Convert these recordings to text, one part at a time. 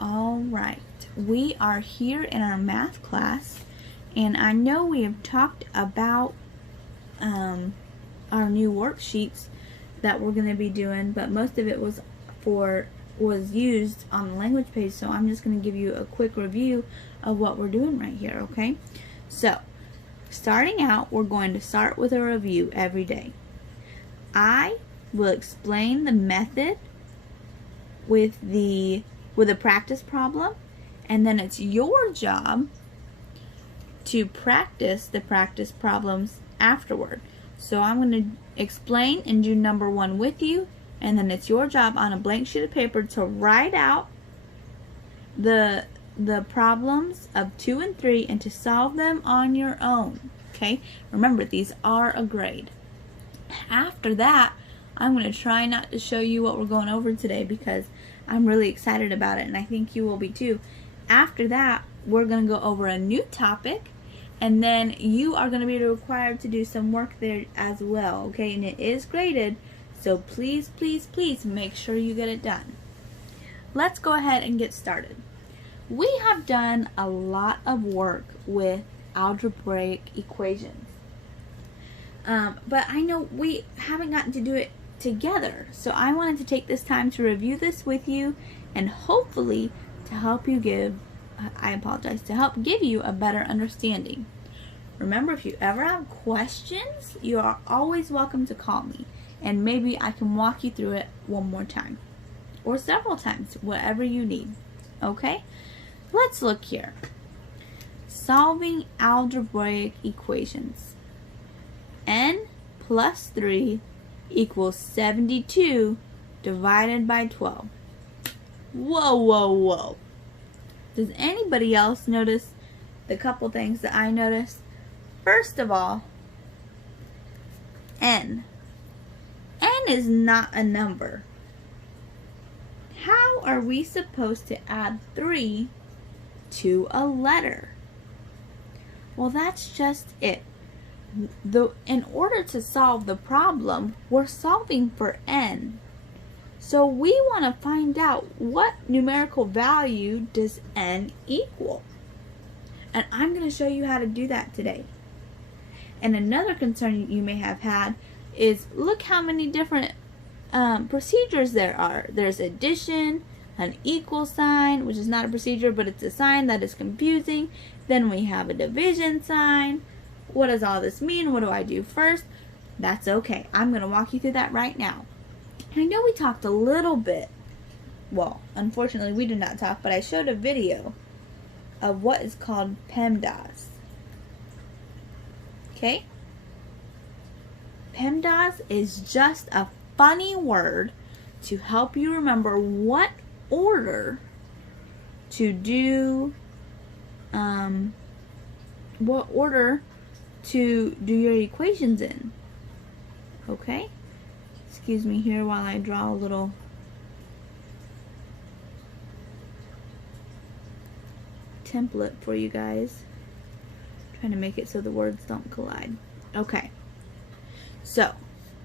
All right, we are here in our math class, and I know we have talked about our new worksheets that we're going to be doing, but most of it was used on the language page, so I'm just going to give you a quick review of what we're doing right here, okay? So, starting out, we're going to start with a review every day. I will explain the method with a practice problem, and then it's your job to practice the practice problems afterward. So I'm going to explain and do number 1 with you, and then it's your job on a blank sheet of paper to write out the problems of 2 and 3 and to solve them on your own. Okay? Remember, these are a grade. After that, I'm going to try not to show you what we're going over today because I'm really excited about it, and I think you will be too. After that, we're going to go over a new topic, and then you are going to be required to do some work there as well, okay? And it is graded, so please, please, please make sure you get it done. Let's go ahead and get started. We have done a lot of work with algebraic equations, but I know we haven't gotten to do it together, so I wanted to take this time to review this with you and hopefully to help you give you a better understanding. Remember, if you ever have questions, you are always welcome to call me, and maybe I can walk you through it one more time or several times, whatever you need. Okay, let's look here. Solving algebraic equations. N plus 3 equals 72 divided by 12. Whoa, whoa, whoa. Does anybody else notice the couple things that I noticed? First of all, N. N is not a number. How are we supposed to add 3 to a letter? Well, that's just it. In order to solve the problem, we're solving for N. So we want to find out what numerical value does N equal. And I'm going to show you how to do that today. And another concern you may have had is look how many different procedures there are. There's addition, an equal sign, which is not a procedure, but it's a sign that is confusing. Then we have a division sign. What does all this mean? What do I do first? That's okay. I'm going to walk you through that right now. I know we talked a little bit. Well, unfortunately, we did not talk, but I showed a video of what is called PEMDAS. Okay? PEMDAS is just a funny word to help you remember what order to do, your equations in. Okay? Excuse me here while I draw a little template for you guys. Trying to make it so the words don't collide. Okay. So,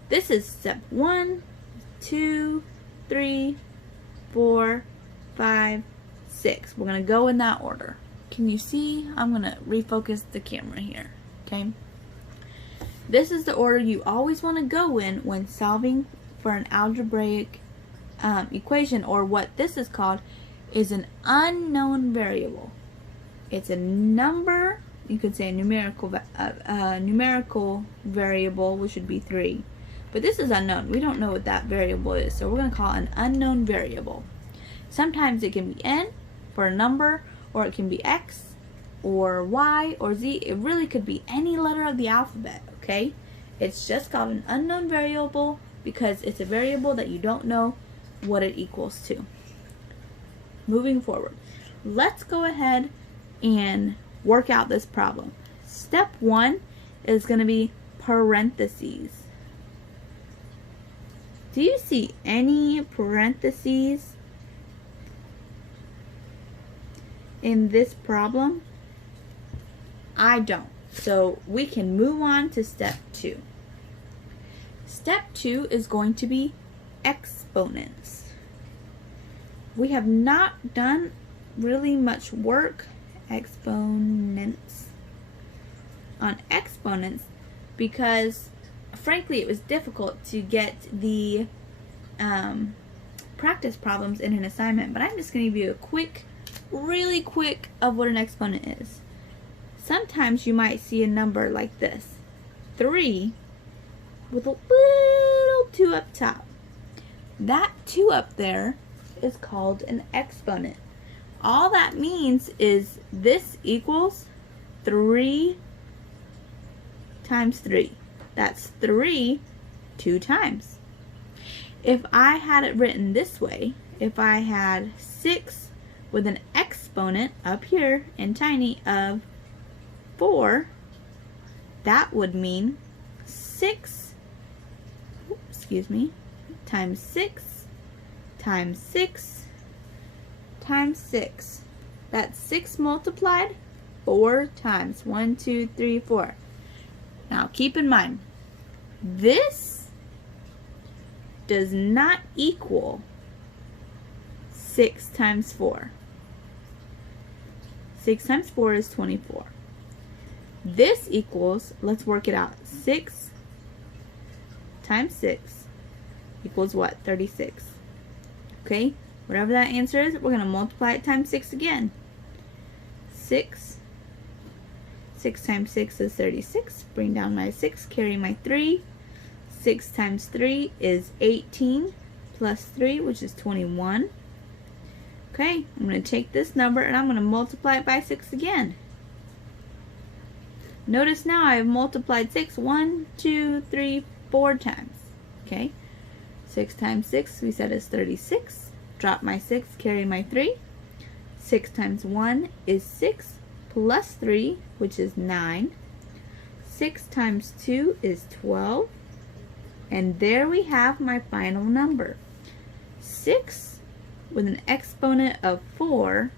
this is step 1, 2, 3, 4, 5, 6. We're going to go in that order. Can you see? I'm going to refocus the camera here. Okay? This is the order you always want to go in when solving for an algebraic equation, or what this is called is an unknown variable. It's a number, you could say a numerical variable, which would be 3. But this is unknown. We don't know what that variable is, so we're going to call it an unknown variable. Sometimes it can be N for a number, or it can be X, or Y, or Z. It really could be any letter of the alphabet, okay? It's just called an unknown variable because it's a variable that you don't know what it equals to. Moving forward, let's go ahead and work out this problem. Step 1 is going to be parentheses. Do you see any parentheses in this problem? I don't. So we can move on to step 2. Step 2 is going to be exponents. We have not done really much work exponents on exponents because frankly it was difficult to get the practice problems in an assignment, but I'm just going to give you a quick, really quick of what an exponent is. Sometimes you might see a number like this, 3 with a little 2 up top. That 2 up there is called an exponent. All that means is this equals 3 times 3. That's 3 2 times. If I had it written this way, if I had 6 with an exponent up here in tiny of 4, that would mean 6, times 6 times 6 times 6. That's 6 multiplied 4 times. 1, 2, 3, 4. Now keep in mind, this does not equal 6 times 4. 6 times 4 is 24. This equals, let's work it out, 6 times 6 equals what? 36. Okay, whatever that answer is, we're going to multiply it times 6 again. 6 times 6 is 36. Bring down my 6, carry my 3. 6 times 3 is 18 plus 3, which is 21. Okay, I'm going to take this number and I'm going to multiply it by 6 again. Notice now I have multiplied 6 1, 2, 3, 4 times. Okay, 6 times 6 we said is 36. Drop my 6, carry my 3. 6 times 1 is 6 plus 3, which is 9. 6 times 2 is 12. And there we have my final number. 6 with an exponent of 4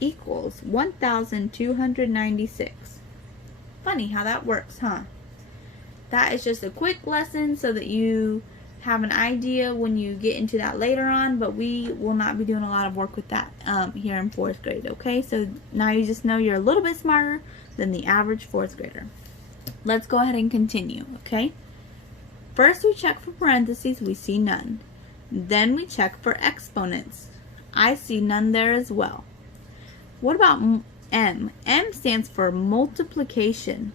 equals 1,296. Funny how that works, huh? That is just a quick lesson so that you have an idea when you get into that later on, but we will not be doing a lot of work with that here in 4th grade, okay? So now you just know you're a little bit smarter than the average 4th grader. Let's go ahead and continue, okay? First we check for parentheses, we see none. Then we check for exponents. I see none there as well. What about M? M stands for multiplication.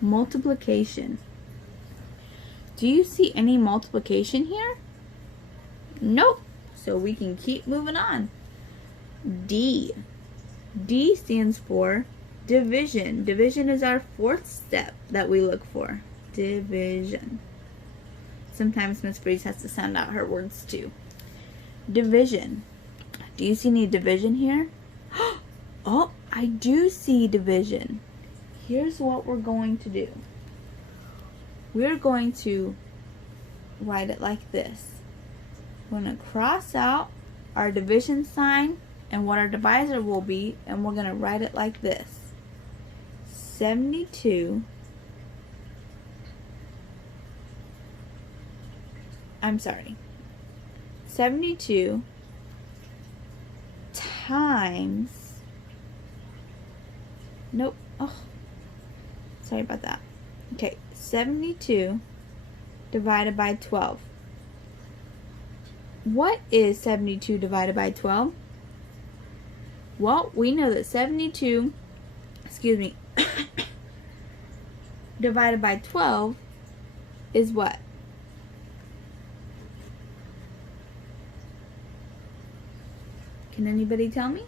Multiplication. Do you see any multiplication here? Nope. So we can keep moving on. D. D stands for division. Division is our 4th step that we look for. Division. Sometimes Miss Breeze has to sound out her words too. Division. Do you see any division here? Oh, I do see division. Here's what we're going to do. We're going to write it like this. We're going to cross out our division sign and what our divisor will be, and we're going to write it like this. 72 times, nope, oh, sorry about that. Okay, 72 divided by 12. What is 72 divided by 12? Well, we know that 72, divided by 12 is what? Can anybody tell me?